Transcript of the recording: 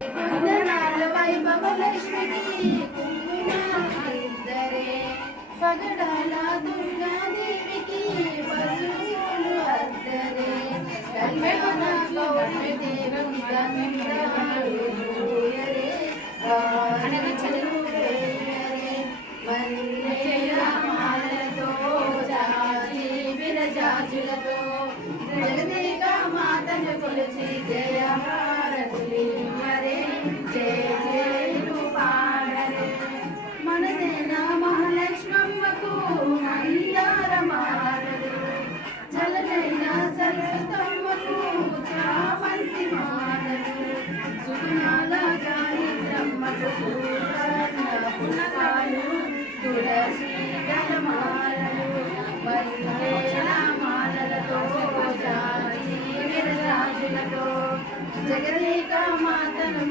వందనాల వైభవలక్ష్మికి కుంకుమార్పిద్దరే పగడాల దుర్గాదేవికి పసుపులు అద్దరే కళ్యాణ గౌరి దేవి గంధూయరే మల్లెల మాలలతో జాజి విరజాజులతో జగదేక మాతను కొలిచి జయహారతులి హరే జయ జయలు పాడరే మనదేన మహాలక్ష్మమ్మకు మందార మాలలు జలదైన సరస్వతమ్మకు చామంతి మాలలు సుగుణాల గాయత్రమ్మకు సువర్ణ పుష్పాలు తులసి దళమాలలు మల్లెల మాలలతో జాజి విరజాజులతో జగదేక మాతను